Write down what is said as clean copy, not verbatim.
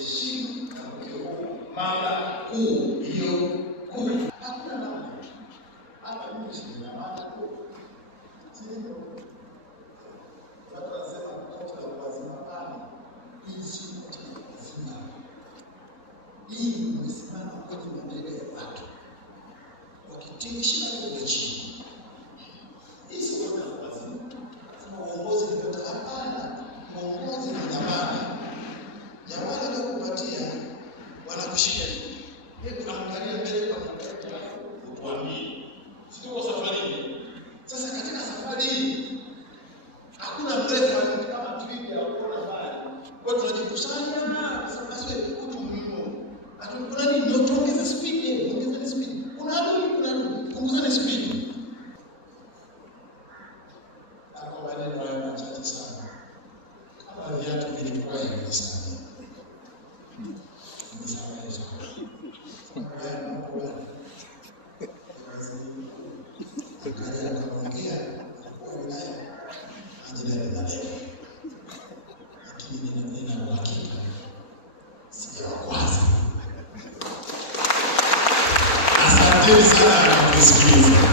heshimu mada kuu iliyo kuu. Hakuna namna. Hapa nchi ina mada kuu. Sio. Watu wanasema katika wazima pana nchi nzima. Hii imesimama kwenye maendeleo ya watu. Wakitisha na chini. Hii sio lazima. Kama uongozi ni hapana. Uongozi ni dhamana. Jamani ndio kupatia wanakushika. Hebu tunaangalia mbele kwa kutuambia. Sio safari. Sasa katika safari hii hakuna mrefu kama twiga ya kuona mbali. Kwa hiyo tunajikusanya na sasa hutu muhimu. Kuna nini ndio tuongeze speed, ongeza speed. Kuna nini punguza speed. Hapo maneno haya machache sana. Kama viatu vilikuwa hivi sana. Asante sana kwa kusikiliza.